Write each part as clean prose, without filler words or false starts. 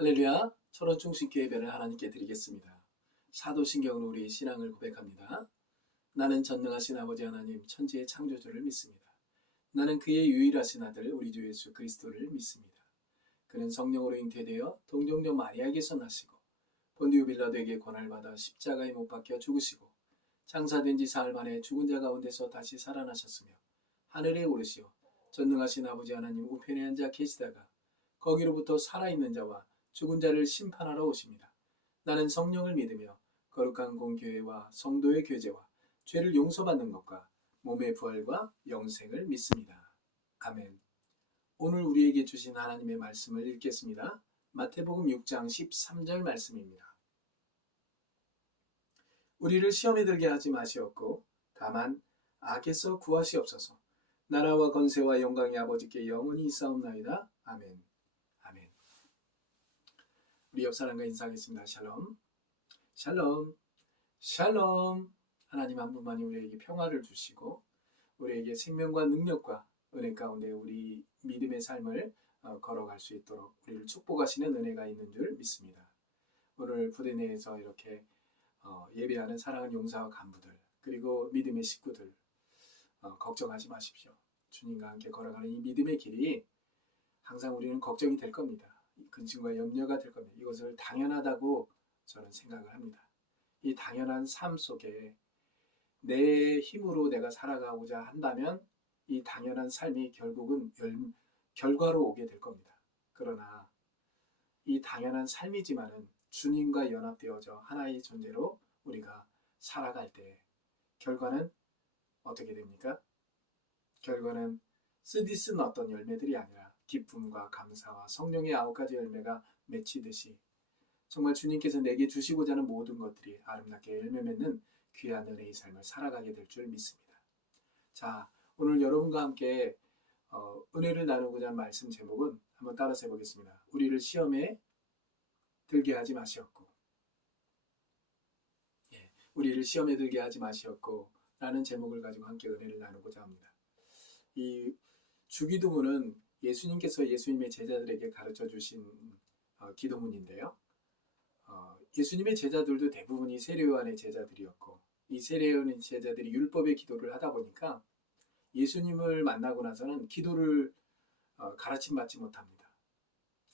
할렐루야, 철원중심교 예배를 하나님께 드리겠습니다. 사도신경으로 우리의 신앙을 고백합니다. 나는 전능하신 아버지 하나님 천지의 창조주를 믿습니다. 나는 그의 유일하신 아들 우리 주 예수 그리스도를 믿습니다. 그는 성령으로 잉태되어 동정녀 마리아에게서 나시고 본디오 빌라도에게 고난을 받아 십자가에 못 박혀 죽으시고 장사된 지 사흘 만에 죽은 자 가운데서 다시 살아나셨으며 하늘에 오르시어 전능하신 아버지 하나님 우편에 앉아 계시다가 거기로부터 살아있는 자와 죽은 자를 심판하러 오십니다. 나는 성령을 믿으며 거룩한 공교회와 성도의 교제와 죄를 용서받는 것과 몸의 부활과 영생을 믿습니다. 아멘. 오늘 우리에게 주신 하나님의 말씀을 읽겠습니다. 마태복음 6장 13절 말씀입니다. 우리를 시험에 들게 하지 마시옵고 다만 악에서 구하시옵소서. 나라와 건세와 영광이 아버지께 영원히 있사옵나이다. 아멘. 아멘. 우리 옆 사람과 인사하겠습니다. 샬롬, 샬롬, 샬롬. 하나님 한 분만이 우리에게 평화를 주시고 우리에게 생명과 능력과 은혜 가운데 우리 믿음의 삶을 걸어갈 수 있도록 우리를 축복하시는 은혜가 있는 줄 믿습니다. 오늘 부대 내에서 이렇게 예배하는 사랑하는 용사와 간부들 그리고 믿음의 식구들 걱정하지 마십시오. 주님과 함께 걸어가는 이 믿음의 길이 항상 우리는 걱정이 될 겁니다. 근심과 염려가 될 겁니다. 이것을 당연하다고 저는 생각을 합니다. 이 당연한 삶 속에 내 힘으로 내가 살아가고자 한다면 이 당연한 삶이 결국은 결과로 오게 될 겁니다. 그러나 이 당연한 삶이지만은 주님과 연합되어져 하나의 존재로 우리가 살아갈 때 결과는 어떻게 됩니까? 결과는 쓰디쓴 어떤 열매들이 아니라 기쁨과 감사와 성령의 9가지 열매가 맺히듯이 정말 주님께서 내게 주시고자 하는 모든 것들이 아름답게 열매 맺는 귀한 은혜의 삶을 살아가게 될 줄 믿습니다. 자, 오늘 여러분과 함께 은혜를 나누고자 하는 말씀 제목은 한번 따라서 해보겠습니다. 우리를 시험에 들게 하지 마시옵고, 우리를 시험에 들게 하지 마시옵고 라는 제목을 가지고 함께 은혜를 나누고자 합니다. 이 주기도문은 예수님의 제자들에게 가르쳐 주신 기도문인데요. 예수님의 제자들도 대부분이 세례요한의 제자들이었고 이 세례요한의 제자들이 율법의 기도를 하다 보니까 예수님을 만나고 나서는 기도를 가르침 받지 못합니다.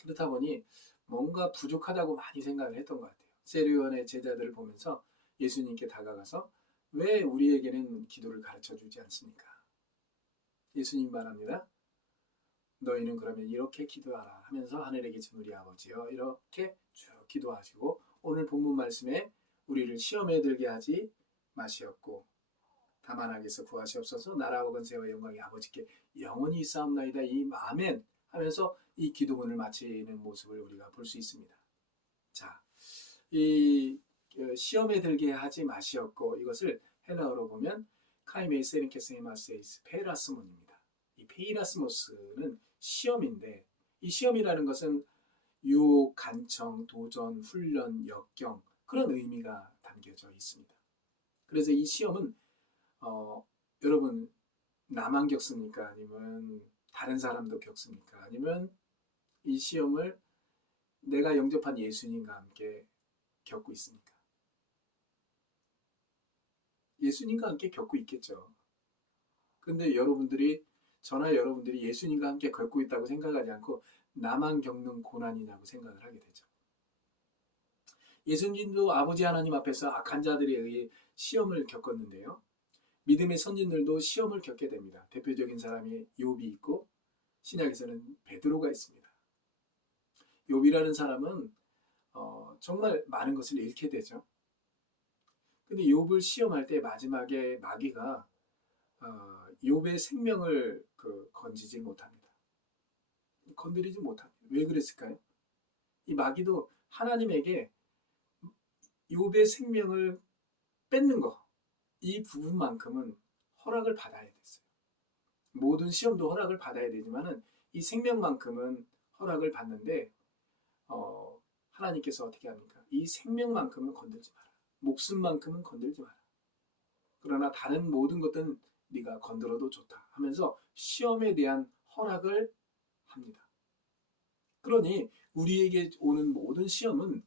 그렇다 보니 뭔가 부족하다고 많이 생각을 했던 것 같아요. 세례요한의 제자들을 보면서 예수님께 다가가서 왜 우리에게는 기도를 가르쳐 주지 않습니까? 예수님 말합니다. 너희는 그러면 이렇게 기도하라 하면서 하늘에 계신 우리 아버지여 이렇게 쭉 기도하시고 오늘 본문 말씀에 우리를 시험에 들게 하지 마시옵고 다만 악에서 구하시옵소서. 나라와 권세와 영광이 아버지께 영원히 있사옵나이다. 이 아멘 하면서 이 기도문을 마치는 모습을 우리가 볼 수 있습니다. 자, 이 시험에 들게 하지 마시옵고 이것을 헬라어로 보면 카이메 세린케세마세이스 페라스몬입니다. 이 페이라스모스는 시험인데 이 시험이라는 것은 유혹, 간청, 도전, 훈련, 역경 그런 의미가 담겨져 있습니다. 그래서 이 시험은 여러분 나만 겪습니까? 아니면 다른 사람도 겪습니까? 아니면 이 시험을 내가 영접한 예수님과 함께 겪고 있습니까? 예수님과 함께 겪고 있겠죠. 근데 저나 여러분들이 예수님과 함께 겪고 있다고 생각하지 않고 나만 겪는 고난이냐고 생각을 하게 되죠. 예수님도 아버지 하나님 앞에서 악한 자들에 의해 시험을 겪었는데요. 믿음의 선진들도 시험을 겪게 됩니다. 대표적인 사람이 욥이 있고 신약에서는 베드로가 있습니다. 욥이라는 사람은 정말 많은 것을 잃게 되죠. 근데 욥을 시험할 때 마지막에 마귀가 욥의 생명을 건지지 못합니다. 건드리지 못합니다. 왜 그랬을까요? 이 마귀도 하나님에게 욥의 생명을 뺏는 거, 이 부분만큼은 허락을 받아야 됐어요. 모든 시험도 허락을 받아야 되지만은 이 생명만큼은 허락을 받는데 하나님께서 어떻게 합니까? 이 생명만큼은 건들지 마라. 목숨만큼은 건들지 마라. 그러나 다른 모든 것들은 네가 건드려도 좋다 하면서 시험에 대한 허락을 합니다. 그러니 우리에게 오는 모든 시험은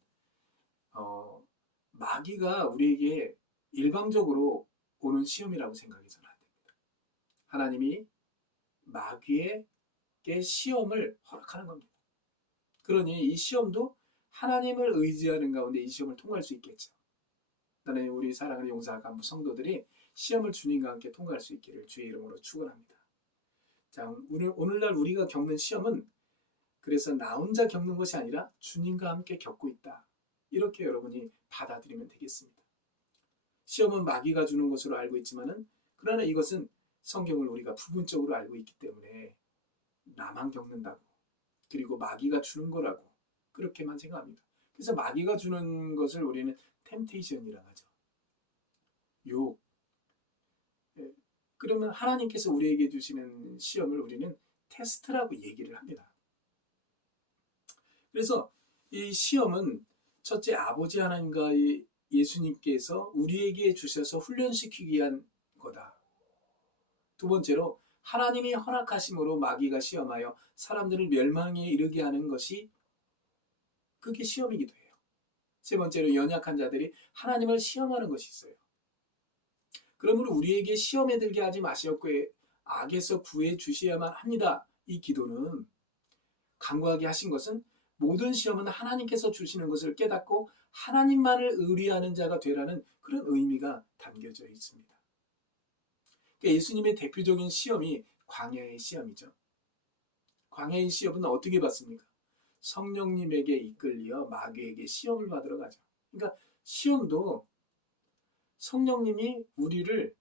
마귀가 우리에게 일방적으로 오는 시험이라고 생각해서는 안 됩니다. 하나님이 마귀에게 시험을 허락하는 겁니다. 그러니 이 시험도 하나님을 의지하는 가운데 이 시험을 통과할 수 있겠죠. 나는 우리 사랑하는 용사 간부 성도들이 시험을 주님과 함께 통과할 수 있기를 주의 이름으로 축원합니다. 자, 오늘날 우리가 겪는 시험은 그래서 나 혼자 겪는 것이 아니라 주님과 함께 겪고 있다. 이렇게 여러분이 받아들이면 되겠습니다. 시험은 마귀가 주는 것으로 알고 있지만은 그러나 이것은 성경을 우리가 부분적으로 알고 있기 때문에 나만 겪는다고 그리고 마귀가 주는 거라고 그렇게만 생각합니다. 그래서 마귀가 주는 것을 우리는 템테이션이라고 하죠. 유혹. 그러면 하나님께서 우리에게 주시는 시험을 우리는 테스트라고 얘기를 합니다. 그래서 이 시험은 첫째 아버지 하나님과 예수님께서 우리에게 주셔서 훈련시키기 위한 거다. 두 번째로 하나님이 허락하심으로 마귀가 시험하여 사람들을 멸망에 이르게 하는 것이 그게 시험이기도 해요. 세 번째로 연약한 자들이 하나님을 시험하는 것이 있어요. 그러므로 우리에게 시험에 들게 하지 마시옵고 악에서 구해 주셔야만 합니다. 이 기도는 간구하게 하신 것은 모든 시험은 하나님께서 주시는 것을 깨닫고 하나님만을 의뢰하는 자가 되라는 그런 의미가 담겨져 있습니다. 그러니까 예수님의 대표적인 시험이 광야의 시험이죠. 광야의 시험은 어떻게 받습니까? 성령님에게 이끌려 마귀에게 시험을 받으러 가죠. 그러니까 시험도 성령님이 우리를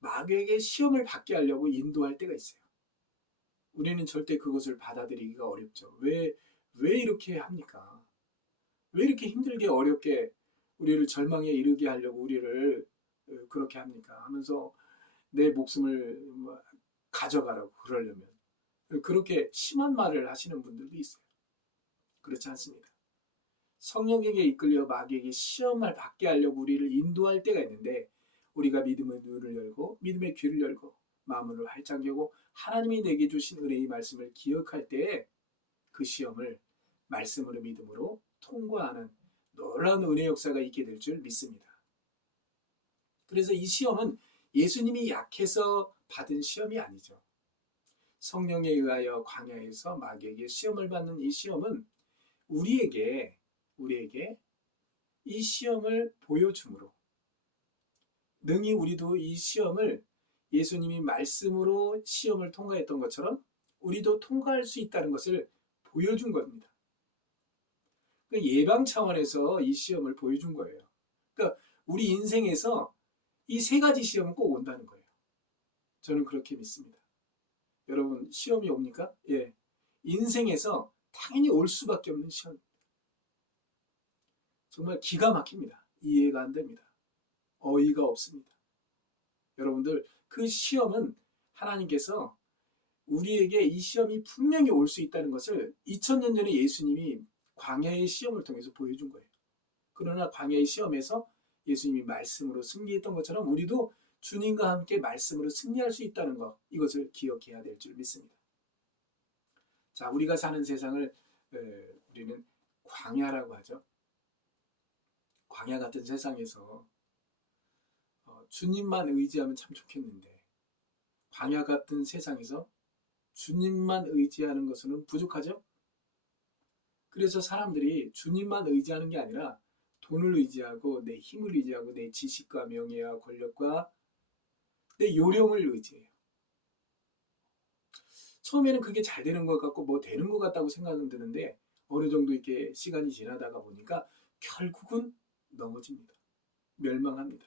마귀에게 시험을 받게 하려고 인도할 때가 있어요. 우리는 절대 그것을 받아들이기가 어렵죠. 왜 이렇게 합니까? 왜 이렇게 힘들게 어렵게 우리를 절망에 이르게 하려고 우리를 그렇게 합니까? 하면서 내 목숨을 가져가라고 그러려면 그렇게 심한 말을 하시는 분들도 있어요. 그렇지 않습니다. 성령에게 이끌려 마귀에게 시험을 받게 하려고 우리를 인도할 때가 있는데 우리가 믿음의 눈을 열고 믿음의 귀를 열고 마음을 활짝 열고 하나님이 내게 주신 은혜의 말씀을 기억할 때에 그 시험을 말씀으로 믿음으로 통과하는 놀라운 은혜 역사가 있게 될 줄 믿습니다. 그래서 이 시험은 예수님이 약해서 받은 시험이 아니죠. 성령에 의하여 광야에서 마귀에게 시험을 받는 이 시험은 우리에게 이 시험을 보여주므로 능히 우리도 이 시험을 예수님이 말씀으로 시험을 통과했던 것처럼 우리도 통과할 수 있다는 것을 보여준 겁니다. 예방 차원에서 이 시험을 보여준 거예요. 그러니까 우리 인생에서 이 세 가지 시험은 꼭 온다는 거예요. 저는 그렇게 믿습니다. 여러분 시험이 옵니까? 예. 인생에서 당연히 올 수밖에 없는 시험. 정말 기가 막힙니다. 이해가 안 됩니다. 어이가 없습니다. 여러분들 그 시험은 하나님께서 우리에게 이 시험이 분명히 올 수 있다는 것을 2000년 전에 예수님이 광야의 시험을 통해서 보여준 거예요. 그러나 광야의 시험에서 예수님이 말씀으로 승리했던 것처럼 우리도 주님과 함께 말씀으로 승리할 수 있다는 것, 이것을 기억해야 될 줄 믿습니다. 자, 우리가 사는 세상을 우리는 광야라고 하죠. 광야 같은 세상에서 주님만 의지하면 참 좋겠는데 광야 같은 세상에서 주님만 의지하는 것은 부족하죠? 그래서 사람들이 주님만 의지하는 게 아니라 돈을 의지하고 내 힘을 의지하고 내 지식과 명예와 권력과 내 요령을 의지해요. 처음에는 그게 잘 되는 것 같고 뭐 되는 것 같다고 생각은 드는데 어느 정도 이렇게 시간이 지나다가 보니까 결국은 넘어집니다. 멸망합니다.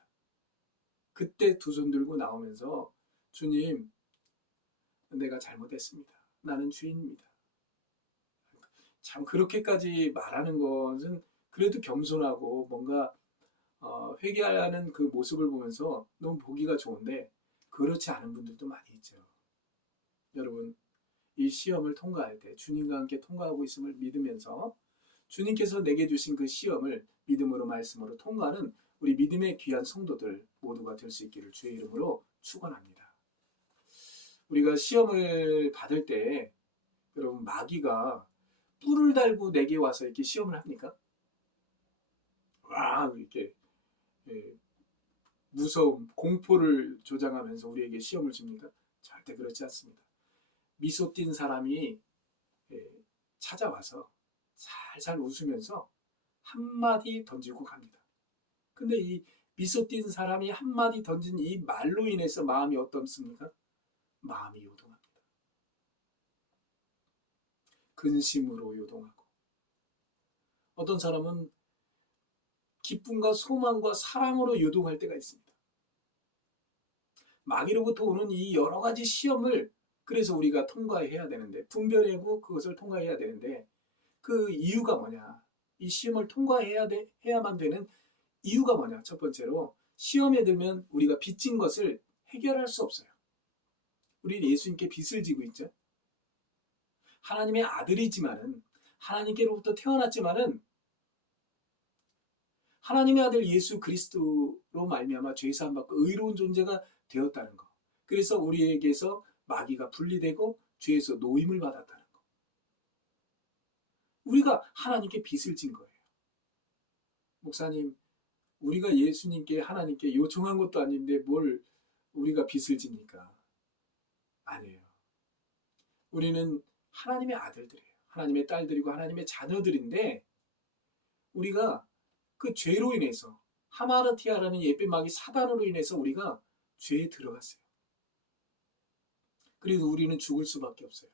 그때 두 손 들고 나오면서 주님, 내가 잘못했습니다. 나는 주인입니다. 참 그렇게까지 말하는 것은 그래도 겸손하고 뭔가 회개하는 그 모습을 보면서 너무 보기가 좋은데 그렇지 않은 분들도 많이 있죠. 여러분 이 시험을 통과할 때 주님과 함께 통과하고 있음을 믿으면서 주님께서 내게 주신 그 시험을 믿음으로 말씀으로 통과하는 우리 믿음의 귀한 성도들 모두가 될 수 있기를 주의 이름으로 축원합니다. 우리가 시험을 받을 때 여러분 마귀가 뿔을 달고 내게 와서 이렇게 시험을 합니까? 와, 이렇게 예, 무서움, 공포를 조장하면서 우리에게 시험을 줍니까? 절대 그렇지 않습니다. 미소 띈 사람이 예, 찾아와서 살살 웃으면서 한마디 던지고 갑니다. 근데 이 미소 띈 사람이 한마디 던진 이 말로 인해서 마음이 어떻습니까? 마음이 요동합니다. 근심으로 요동하고, 어떤 사람은 기쁨과 소망과 사랑으로 요동할 때가 있습니다. 마귀로부터 오는 이 여러 가지 시험을 그래서 우리가 통과해야 되는데, 분별하고 그것을 통과해야 되는데, 그 이유가 뭐냐? 이 시험을 해야만 되는 이유가 뭐냐? 첫 번째로, 시험에 들면 우리가 빚진 것을 해결할 수 없어요. 우리는 예수님께 빚을 지고 있죠. 하나님의 아들이지만은, 하나님께로부터 태어났지만은, 하나님의 아들 예수 그리스도로 말미암아 죄 사함 받고 의로운 존재가 되었다는 것. 그래서 우리에게서 마귀가 분리되고 죄에서 노임을 받았다는 것. 우리가 하나님께 빚을 진 거예요. 목사님, 우리가 예수님께 하나님께 요청한 것도 아닌데 뭘 우리가 빚을 집니까? 아니에요. 우리는 하나님의 아들들이에요. 하나님의 딸들이고 하나님의 자녀들인데, 우리가 그 죄로 인해서, 하마르티아라는 예쁜 마귀 사단으로 인해서 우리가 죄에 들어갔어요. 그래서 우리는 죽을 수밖에 없어요.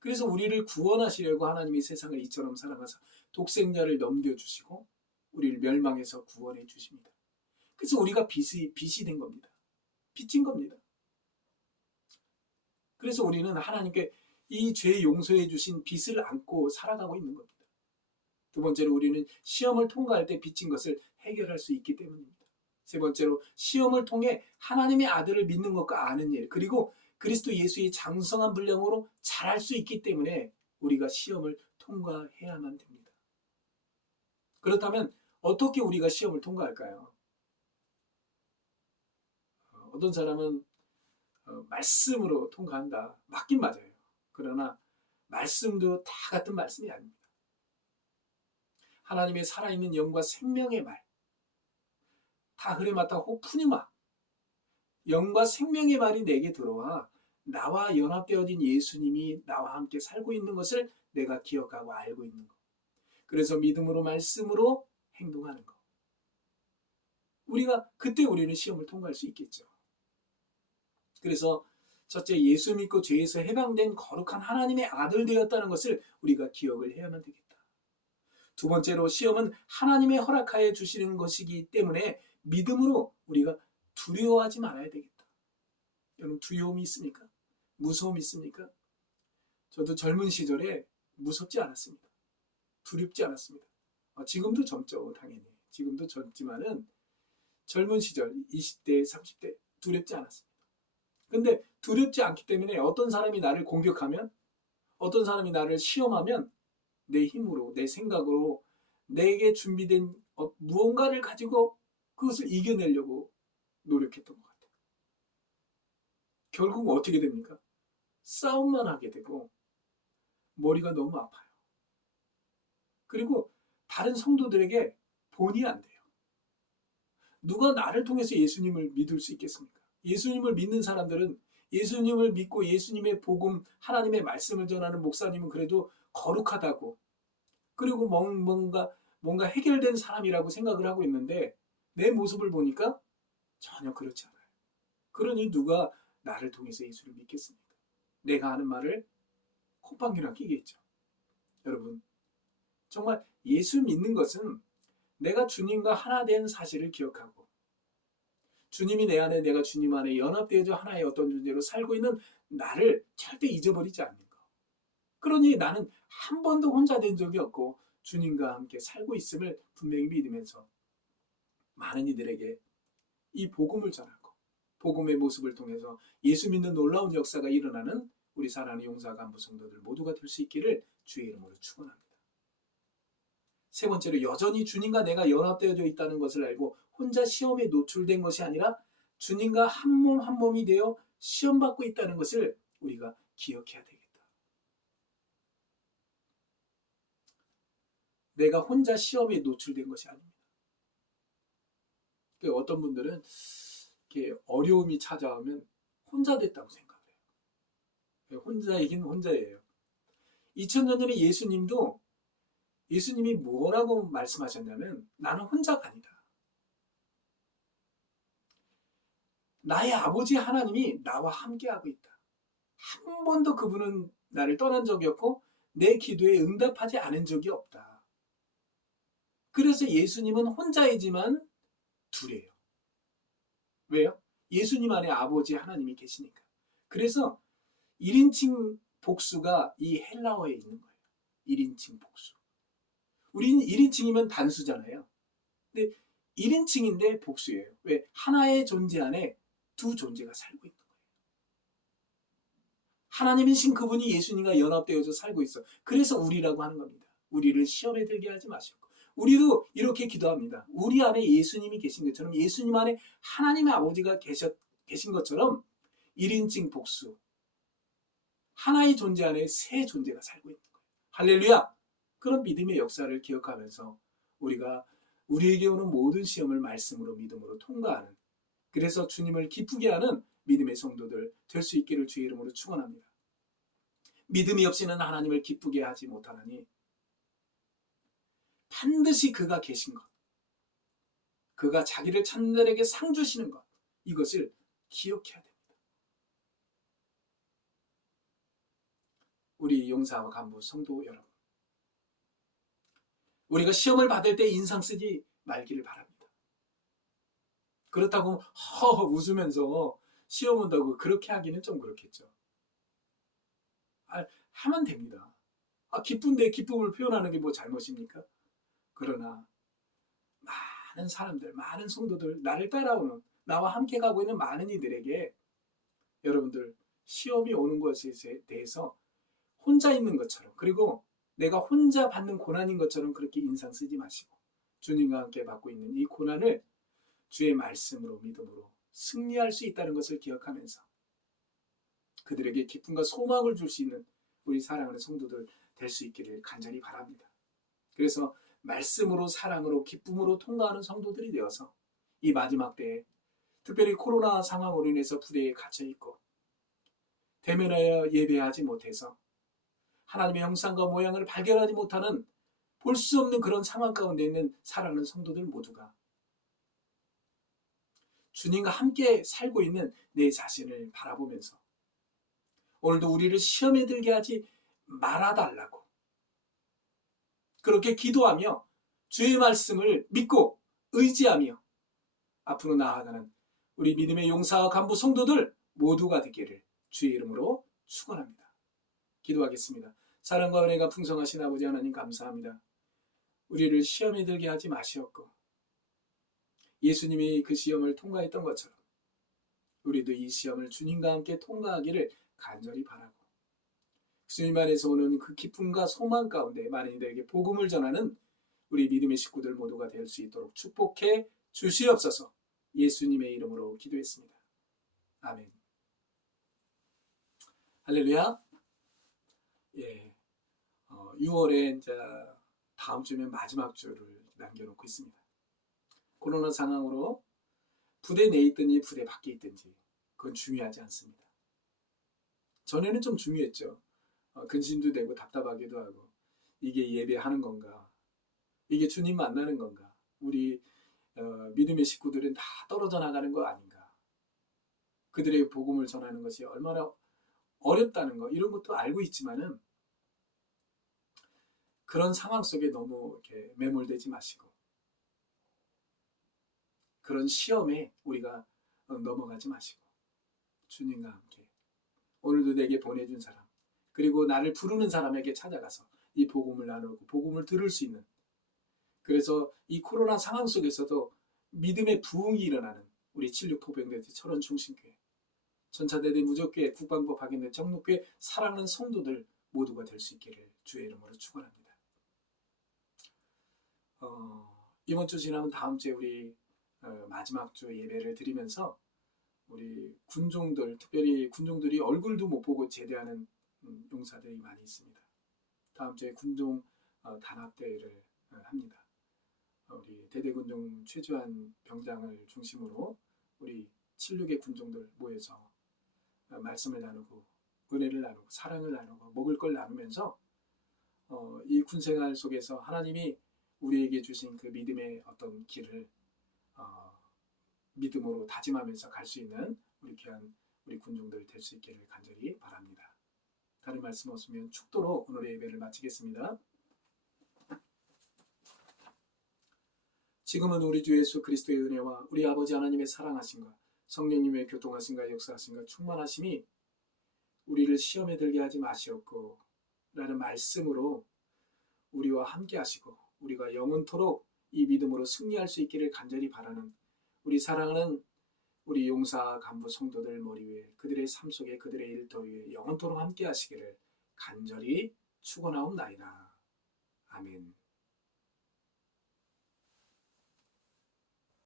그래서 우리를 구원하시려고 하나님이 세상을 이처럼 사랑하사 독생자를 넘겨주시고 우리를 멸망해서 구원해 주십니다. 그래서 우리가 빚이 된 겁니다. 빚진 겁니다. 그래서 우리는 하나님께 이 죄 용서해 주신 빚을 안고 살아가고 있는 겁니다. 두 번째로, 우리는 시험을 통과할 때 빚진 것을 해결할 수 있기 때문입니다. 세 번째로, 시험을 통해 하나님의 아들을 믿는 것과 아는 일, 그리고 그리스도 예수의 장성한 분량으로 자랄 수 있기 때문에 우리가 시험을 통과해야만 됩니다. 그렇다면 어떻게 우리가 시험을 통과할까요? 어떤 사람은 말씀으로 통과한다. 맞긴 맞아요. 그러나 말씀도 다 같은 말씀이 아닙니다. 하나님의 살아있는 영과 생명의 말, 다 그래 맞다 호푸니마, 영과 생명의 말이 내게 들어와 나와 연합되어진 예수님이 나와 함께 살고 있는 것을 내가 기억하고 알고 있는 것. 그래서 믿음으로 말씀으로 행동하는 것. 그때 우리는 시험을 통과할 수 있겠죠. 그래서 첫째, 예수 믿고 죄에서 해방된 거룩한 하나님의 아들 되었다는 것을 우리가 기억을 해야만 되겠다. 두 번째로, 시험은 하나님의 허락하여 주시는 것이기 때문에 믿음으로 우리가 두려워하지 말아야 되겠다. 여러분, 두려움이 있습니까? 무서움이 있습니까? 저도 젊은 시절에 무섭지 않았습니다. 두렵지 않았습니다. 지금도 젊죠, 당연히. 지금도 젊지만은 젊은 시절 20대, 30대 두렵지 않았습니다. 근데 두렵지 않기 때문에 어떤 사람이 나를 공격하면, 어떤 사람이 나를 시험하면 내 힘으로, 내 생각으로 내게 준비된 무언가를 가지고 그것을 이겨내려고 노력했던 것 같아요. 결국 어떻게 됩니까? 싸움만 하게 되고 머리가 너무 아파요. 그리고 다른 성도들에게 본의 안 돼요. 누가 나를 통해서 예수님을 믿을 수 있겠습니까? 예수님을 믿는 사람들은, 예수님을 믿고 예수님의 복음, 하나님의 말씀을 전하는 목사님은 그래도 거룩하다고, 그리고 뭔가 해결된 사람이라고 생각을 하고 있는데, 내 모습을 보니까 전혀 그렇지 않아요. 그러니 누가 나를 통해서 예수를 믿겠습니까? 내가 하는 말을 콧방귀나 끼겠죠. 여러분, 정말 예수 믿는 것은 내가 주님과 하나 된 사실을 기억하고, 주님이 내 안에, 내가 주님 안에 연합되어져 하나의 어떤 존재로 살고 있는 나를 절대 잊어버리지 않는 것. 그러니 나는 한 번도 혼자 된 적이 없고 주님과 함께 살고 있음을 분명히 믿으면서 많은 이들에게 이 복음을 전하고, 복음의 모습을 통해서 예수 믿는 놀라운 역사가 일어나는 우리 사랑하는 용사 간부 성도들 모두가 될 수 있기를 주의 이름으로 축원합니다. 세 번째로, 여전히 주님과 내가 연합되어져 있다는 것을 알고 혼자 시험에 노출된 것이 아니라 주님과 한 몸 한 몸이 되어 시험받고 있다는 것을 우리가 기억해야 되겠다. 내가 혼자 시험에 노출된 것이 아닙니다. 어떤 분들은 이렇게 어려움이 찾아오면 혼자 됐다고 생각해요. 혼자이긴 혼자예요. 2000년 전에 예수님이 뭐라고 말씀하셨냐면 나는 혼자가 아니다. 나의 아버지 하나님이 나와 함께하고 있다. 한 번도 그분은 나를 떠난 적이 없고 내 기도에 응답하지 않은 적이 없다. 그래서 예수님은 혼자이지만 둘이에요. 왜요? 예수님 안에 아버지 하나님이 계시니까. 그래서 1인칭 복수가 이 헬라어에 있는 거예요. 1인칭 복수. 우리는 1인칭이면 단수잖아요. 근데 1인칭인데 복수예요. 왜? 하나의 존재 안에 두 존재가 살고 있는 거예요. 하나님이신 그분이 예수님과 연합되어서 살고 있어. 그래서 우리라고 하는 겁니다. 우리를 시험에 들게 하지 마시고. 우리도 이렇게 기도합니다. 우리 안에 예수님이 계신 것처럼 예수님 안에 하나님의 아버지가 계신 것처럼 1인칭 복수. 하나의 존재 안에 세 존재가 살고 있는 거예요. 할렐루야! 그런 믿음의 역사를 기억하면서 우리가 우리에게 오는 모든 시험을 말씀으로 믿음으로 통과하는, 그래서 주님을 기쁘게 하는 믿음의 성도들 될 수 있기를 주의 이름으로 축원합니다. 믿음이 없이는 하나님을 기쁘게 하지 못하나니 반드시 그가 계신 것, 그가 자기를 찾는 자에게 상 주시는 것, 이것을 기억해야 됩니다. 우리 용사와 간부 성도 여러분, 우리가 시험을 받을 때 인상 쓰지 말기를 바랍니다. 그렇다고 웃으면서 시험 온다고 그렇게 하기는 좀 그렇겠죠. 하면 됩니다. 기쁜데 기쁨을 표현하는 게 뭐 잘못입니까? 그러나 많은 사람들, 많은 성도들, 나를 따라오는, 나와 함께 가고 있는 많은 이들에게 여러분들 시험이 오는 것에 대해서 혼자 있는 것처럼, 그리고 내가 혼자 받는 고난인 것처럼 그렇게 인상 쓰지 마시고 주님과 함께 받고 있는 이 고난을 주의 말씀으로 믿음으로 승리할 수 있다는 것을 기억하면서 그들에게 기쁨과 소망을 줄 수 있는 우리 사랑하는 성도들 될 수 있기를 간절히 바랍니다. 그래서 말씀으로 사랑으로 기쁨으로 통과하는 성도들이 되어서 이 마지막 때에 특별히 코로나 상황으로 인해서 부대에 갇혀있고 대면하여 예배하지 못해서 하나님의 형상과 모양을 발견하지 못하는 볼 수 없는 그런 상황 가운데 있는 사랑하는 성도들 모두가 주님과 함께 살고 있는 내 자신을 바라보면서 오늘도 우리를 시험에 들게 하지 말아달라고 그렇게 기도하며 주의 말씀을 믿고 의지하며 앞으로 나아가는 우리 믿음의 용사와 간부 성도들 모두가 되기를 주의 이름으로 축원합니다. 기도하겠습니다. 사랑과 은혜가 풍성하신 아버지 하나님 감사합니다. 우리를 시험에 들게 하지 마시옵고 예수님이 그 시험을 통과했던 것처럼 우리도 이 시험을 주님과 함께 통과하기를 간절히 바라고 주님 안에서 오는 그 기쁨과 소망 가운데 많은 이들에게 복음을 전하는 우리 믿음의 식구들 모두가 될 수 있도록 축복해 주시옵소서. 예수님의 이름으로 기도했습니다. 아멘. 할렐루야. 6월에 이제 다음 주면 마지막 주를 남겨놓고 있습니다. 코로나 상황으로 부대 내에 있든지 부대 밖에 있든지 그건 중요하지 않습니다. 전에는 좀 중요했죠. 근심도 되고 답답하기도 하고 이게 예배하는 건가? 이게 주님 만나는 건가? 우리 믿음의 식구들은 다 떨어져 나가는 거 아닌가? 그들에게 복음을 전하는 것이 얼마나 어렵다는 거 이런 것도 알고 있지만은 그런 상황 속에 너무 이렇게 매몰되지 마시고 그런 시험에 우리가 넘어가지 마시고 주님과 함께 오늘도 내게 보내준 사람 그리고 나를 부르는 사람에게 찾아가서 이 복음을 나누고 복음을 들을 수 있는, 그래서 이 코로나 상황 속에서도 믿음의 부흥이 일어나는 우리 76포병대대 철원 중심교회 전차대대 무적교회 국방부 파견대 정록교회 사랑하는 성도들 모두가 될 수 있기를 주의 이름으로 축원합니다. 이번 주 지나면 다음 주에 우리 마지막 주 예배를 드리면서 우리 군종들, 특별히 군종들이 얼굴도 못 보고 제대하는 용사들이 많이 있습니다. 다음 주에 군종 단합대회를 합니다. 우리 대대군종 최주환 병장을 중심으로 우리 76의 군종들 모여서 말씀을 나누고 은혜를 나누고 사랑을 나누고 먹을 걸 나누면서 이 군생활 속에서 하나님이 우리에게 주신 그 믿음의 어떤 길을 믿음으로 다짐하면서 갈 수 있는 우리 귀한 우리 군종들 될 수 있기를 간절히 바랍니다. 다른 말씀 없으면 축도로 오늘의 예배를 마치겠습니다. 지금은 우리 주 예수 그리스도의 은혜와 우리 아버지 하나님의 사랑하심과 성령님의 교통하심과 역사하심과 충만하심이 우리를 시험에 들게 하지 마시옵고 라는 말씀으로 우리와 함께 하시고 우리가 영원토록 이 믿음으로 승리할 수 있기를 간절히 바라는 우리 사랑하는 우리 용사 간부 성도들 머리 위에 그들의 삶 속에 그들의 일터 위에 영원토록 함께 하시기를 간절히 축원하옵나이다. 아멘.